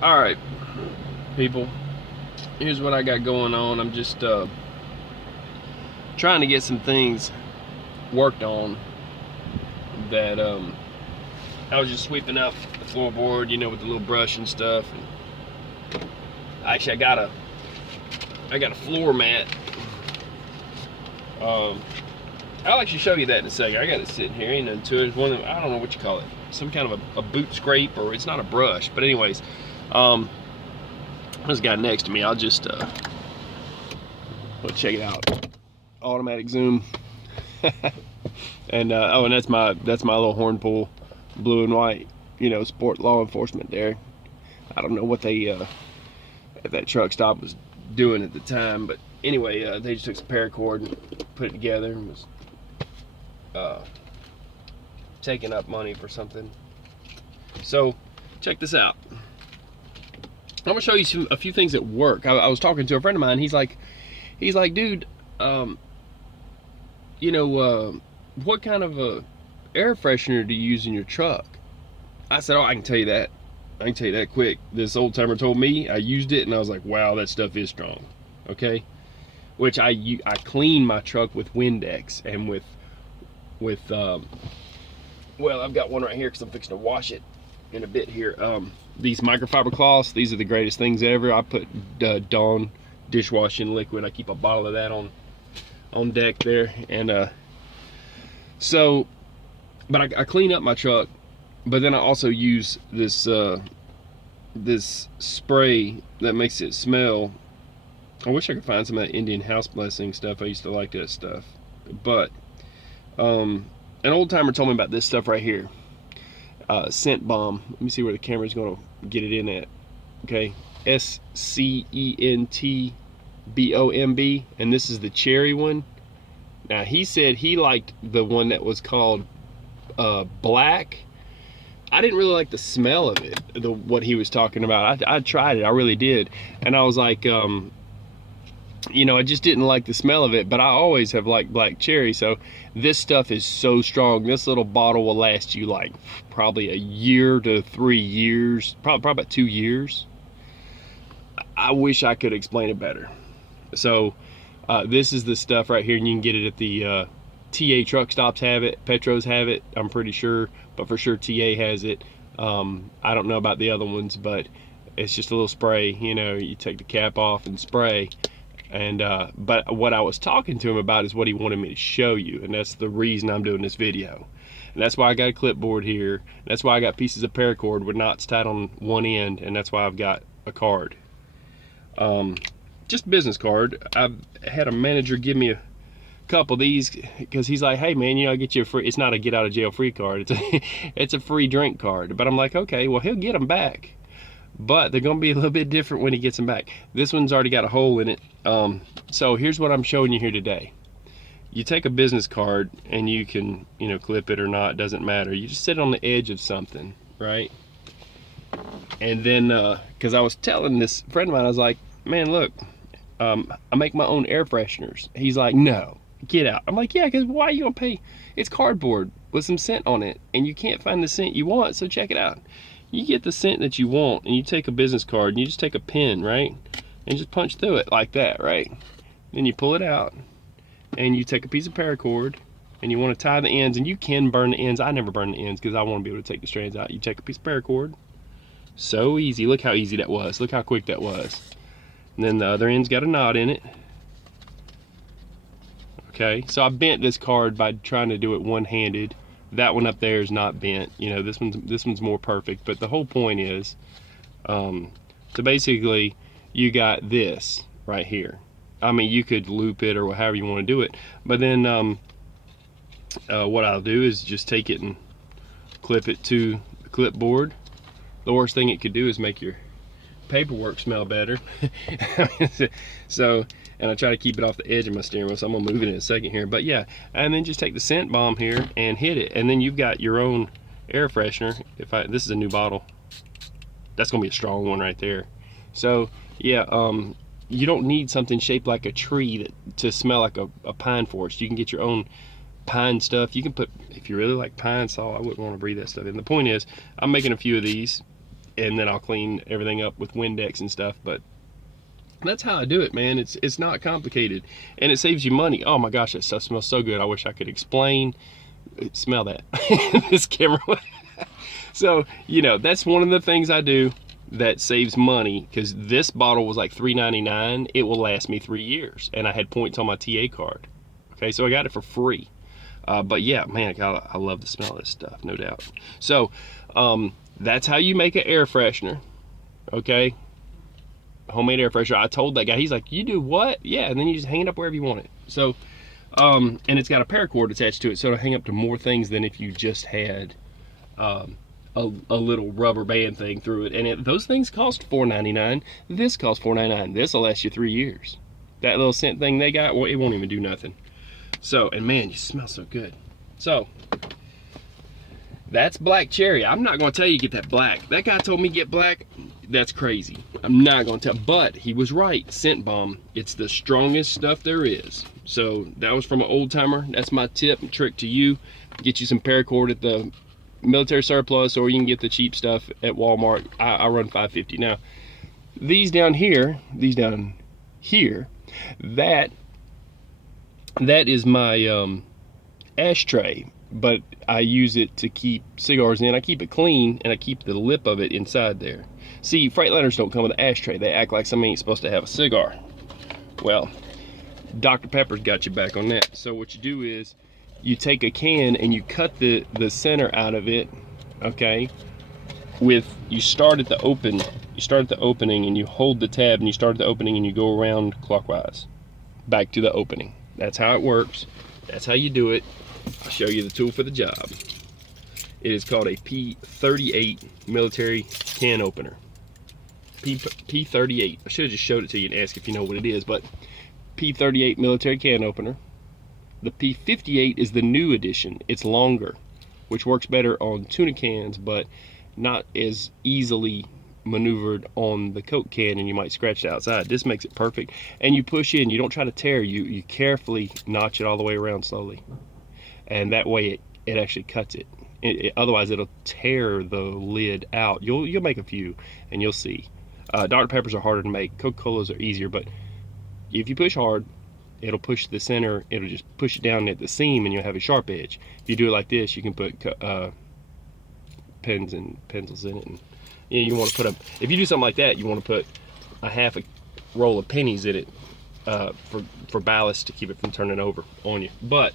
Alright, people, here's what I got going on. I'm just trying to get some things worked on that I was just sweeping up the floorboard, with the little brush and stuff. And actually, I got a floor mat. I'll actually show you that in a second. I got it sitting here, to it. It's one of I don't know what you call it, some kind of a boot scrape, or it's not a brush, but anyways, this guy next to me, I'll just let's check it out. Automatic zoom. And and that's my little horn pull, blue and white, sport law enforcement there. I don't know what they at that truck stop was doing at the time, but anyway, they just took some paracord and put it together and was taking up money for something. So check this out. I'm gonna show you a few things at work. I was talking to a friend of mine. He's like, dude, what kind of a air freshener do you use in your truck? I said, oh, I can tell you that. I can tell you that quick. This old timer told me. I used it and I was like, wow, that stuff is strong. Okay, which I clean my truck with Windex and with well, I've got one right here because I'm fixing to wash it in a bit here. These microfiber cloths, these are the greatest things ever. I put Dawn dishwashing liquid. I keep a bottle of that on deck there, and so, but I clean up my truck, but then I also use this this spray that makes it smell. I wish I could find some of that Indian house blessing stuff. I used to like that stuff, but an old timer told me about this stuff right here. Scent bomb. Let me see where the camera's going to get it in at. Okay, SCENTBOMB, and this is the cherry one. Now, he said he liked the one that was called black. I didn't really like the smell of it, what he was talking about. I tried it, I really did, and I was like, I just didn't like the smell of it, but I always have liked black cherry. So this stuff is so strong. This little bottle will last you like probably a year to 3 years, probably about 2 years. I wish I could explain it better. So this is the stuff right here, and you can get it at the TA truck stops have it, Petros have it, I'm pretty sure, but for sure TA has it. I don't know about the other ones, but it's just a little spray. You take the cap off and spray. And but what I was talking to him about is what he wanted me to show you, and that's the reason I'm doing this video. And that's why I got a clipboard here. That's why I got pieces of paracord with knots tied on one end, and that's why I've got a card. Just a business card. I've had a manager give me a couple of these because he's like, hey man, I get you a free, it's not a get out of jail free card, it's a free drink card. But I'm like, okay, well, he'll get them back, but they're gonna be a little bit different when he gets them back. This one's already got a hole in it. So here's what I'm showing you here today. You take a business card and you can, clip it or not, doesn't matter. You just sit it on the edge of something, right? And then, because I was telling this friend of mine, I was like, man, look, I make my own air fresheners. He's like, no, get out. I'm like, yeah, because why are you gonna pay? It's cardboard with some scent on it, and you can't find the scent you want, so check it out. You get the scent that you want, and you take a business card, and you just take a pen, right? And just punch through it like that, right? Then you pull it out, and you take a piece of paracord, and you want to tie the ends, and you can burn the ends. I never burn the ends because I want to be able to take the strands out. You take a piece of paracord. So easy. Look how easy that was. Look how quick that was. And then the other end's got a knot in it. Okay, so I bent this card by trying to do it one-handed. That one up there is not bent. This one's more perfect. But the whole point is, so basically, you got this right here. I mean, you could loop it or however you want to do it. But then what I'll do is just take it and clip it to the clipboard. The worst thing it could do is make your paperwork smell better. So, and I try to keep it off the edge of my steering wheel, so I'm gonna move it in a second here. But yeah, and then just take the scent bomb here and hit it, and then you've got your own air freshener. This is a new bottle. That's gonna be a strong one right there. So yeah, you don't need something shaped like a tree to smell like a pine forest. You can get your own pine stuff. You can put, if you really like pine saw, I wouldn't want to breathe that stuff in. The point is, I'm making a few of these, and then I'll clean everything up with Windex and stuff. But that's how I do it, man. It's not complicated, and it saves you money. Oh my gosh, that stuff smells so good. I wish I could explain. Smell that. This camera. So, you know, that's one of the things I do that saves money, because this bottle was like $3.99. It will last me 3 years, and I had points on my TA card. Okay, so I got it for free. But yeah, man, I love the smell of this stuff, no doubt. So that's how you make an air freshener. Okay, homemade air freshener. I told that guy, he's like, you do what? Yeah, and then you just hang it up wherever you want it. So and it's got a paracord attached to it, so it'll hang up to more things than if you just had a little rubber band thing through it. And those things cost $4.99. This costs $4.99. This will last you 3 years. That little scent thing they got, well, it won't even do nothing. So, and man, you smell so good. So that's black cherry. I'm not going to tell you get that black. That guy told me get black. That's crazy. I'm not going to tell, but he was right. Scent bomb, it's the strongest stuff there is. So that was from an old timer. That's my tip and trick to you. Get you some paracord at the military surplus, or you can get the cheap stuff at Walmart. I run $5.50. Now these down here, that is my ashtray, but I use it to keep cigars in. I keep it clean, and I keep the lip of it inside there. See, Freightliners don't come with an ashtray. They act like somebody ain't supposed to have a cigar. Well, Dr. Pepper's got you back on that. So what you do is you take a can and you cut the center out of it, okay? You start at the opening and you hold the tab, and you start at the opening and you go around clockwise back to the opening. That's how it works. That's how you do it. I'll show you the tool for the job. It is called a P38 military can opener. P38. I should have just showed it to you and asked if you know what it is, but P38 military can opener. The P58 is the new edition. It's longer, which works better on tuna cans, but not as easily maneuvered on the Coke can, and you might scratch the outside. This makes it perfect. And you push in, you don't try to tear, you carefully notch it all the way around slowly, and that way it actually cuts it. Otherwise it'll tear the lid out. You'll make a few and you'll see. Dr. Peppers are harder to make. Coca-Colas are easier, but if you push hard, it'll push the center, it'll just push it down at the seam, and you'll have a sharp edge. If you do it like this, you can put pens and pencils in it, and you want to put if you do something like that, you want to put a half a roll of pennies in it for ballast to keep it from turning over on you. But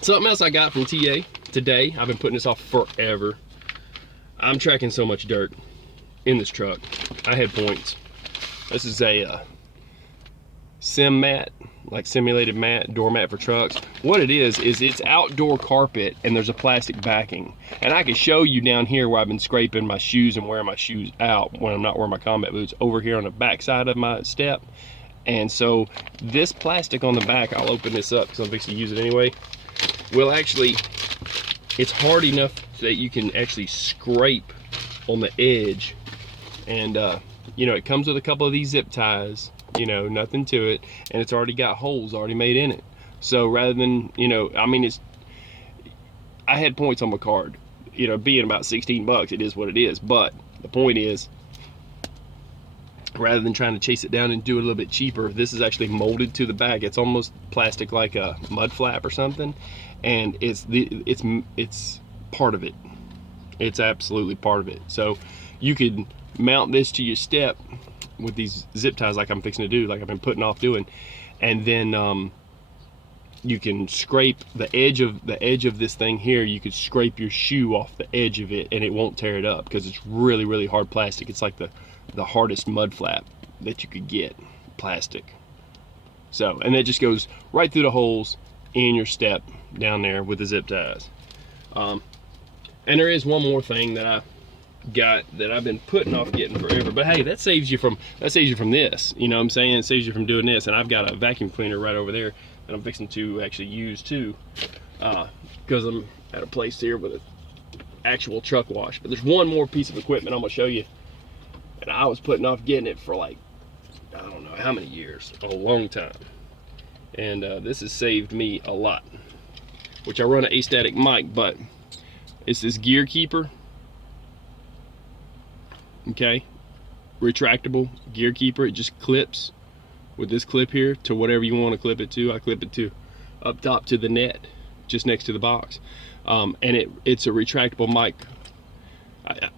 something else I got from TA today, I've been putting this off forever. I'm tracking so much dirt in this truck. I had points. This is a sim mat, like simulated mat, doormat for trucks. What it is it's outdoor carpet, and there's a plastic backing. And I can show you down here where I've been scraping my shoes and wearing my shoes out when I'm not wearing my combat boots, over here on the back side of my step. And so this plastic on the back, I'll open this up because I'm fixing to use it anyway, will actually, it's hard enough that you can actually scrape on the edge. And you know, it comes with a couple of these zip ties, you know, nothing to it, and it's already got holes already made in it. So rather than, you know, I mean, I had points on my card, you know, being about 16 bucks, it is what it is. But the point is, rather than trying to chase it down and do it a little bit cheaper, this is actually molded to the back. It's almost plastic, like a mud flap or something, and it's part of it. It's absolutely part of it. So you could mount this to your step with these zip ties, like I'm fixing to do, like I've been putting off doing, and then you can scrape the edge of this thing here. You could scrape your shoe off the edge of it, and it won't tear it up because it's really, really hard plastic. It's like the hardest mud flap that you could get, plastic. So, and that just goes right through the holes in your step down there with the zip ties. And there is one more thing that I got that I've been putting off getting forever, but hey, that saves you from this, you know what I'm saying? It saves you from doing this. And I've got a vacuum cleaner right over there that I'm fixing to actually use too, because I'm at a place here with an actual truck wash. But there's one more piece of equipment I'm gonna show you, and I was putting off getting it for like, I don't know how many years, a long time. And this has saved me a lot, which I run an astatic mic, but it's this gear keeper. Okay, retractable gear keeper. It just clips with this clip here to whatever you want to clip it to. I clip it to up top to the net just next to the box. And it's a retractable mic.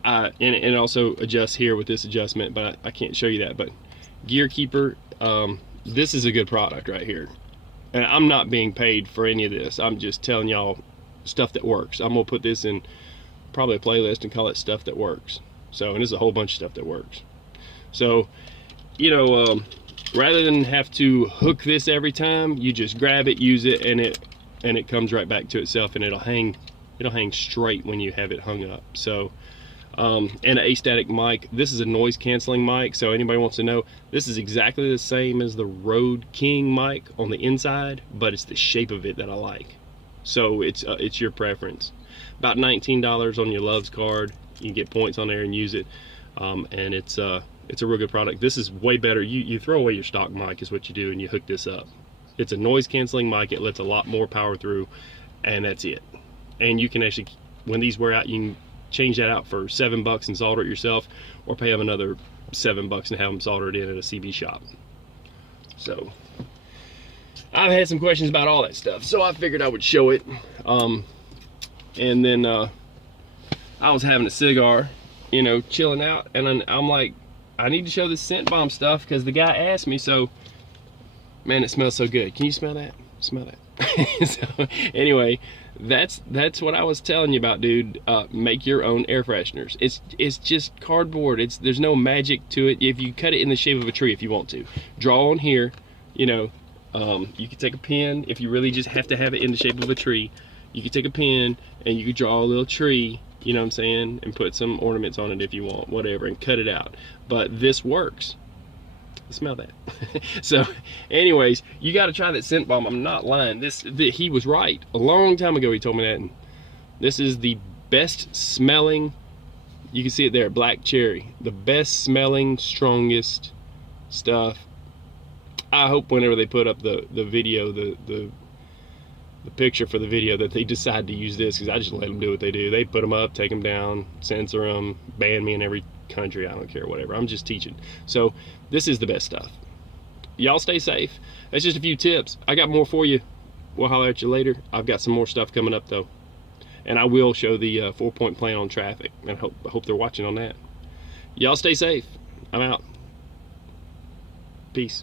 And it also adjusts here with this adjustment, but I can't show you that. But gear keeper, this is a good product right here. And I'm not being paid for any of this. I'm just telling y'all stuff that works. I'm gonna put this in probably a playlist and call it stuff that works. So, and there's a whole bunch of stuff that works. So, you know, rather than have to hook this every time, you just grab it, use it, and it comes right back to itself, and it'll hang straight when you have it hung up. So, and an astatic mic. This is a noise canceling mic. So anybody wants to know, this is exactly the same as the Rode King mic on the inside, but it's the shape of it that I like. So it's your preference. About $19 on your Loves card. You can get points on there and use it, and it's a real good product. This is way better. You throw away your stock mic is what you do, and you hook this up. It's a noise canceling mic. It lets a lot more power through, and that's it. And you can actually, when these wear out, you can change that out for $7 and solder it yourself, or pay them another $7 and have them soldered in at a CB shop. So I've had some questions about all that stuff, so I figured I would show it. And then I was having a cigar, you know, chilling out, and I'm like, I need to show this scent bomb stuff because the guy asked me. So, man, it smells so good. Can you smell that? Smell that. So anyway, that's what I was telling you about, dude. Make your own air fresheners. It's just cardboard. There's no magic to it. If you cut it in the shape of a tree, if you want to, draw on here. You know, you can take a pen if you really just have to have it in the shape of a tree. You can take a pen and you can draw a little tree, you know what I'm saying, and put some ornaments on it if you want, whatever, and cut it out. But this works. Smell that. So anyways, you got to try that scent bomb. I'm not lying. He was right. A long time ago he told me that. And this is the best smelling, you can see it there, black cherry, the best smelling, strongest stuff. I hope whenever they put up the video, the picture for the video, that they decide to use this, because I just let them do what they do. They put them up, take them down, censor them, ban me in every country. I don't care, whatever. I'm just teaching. So this is the best stuff. Y'all stay safe. That's just a few tips. I got more for you. We'll holler at you later. I've got some more stuff coming up though, and I will show the 4-point plan on traffic, and I hope they're watching on that. Y'all stay safe. I'm out. Peace.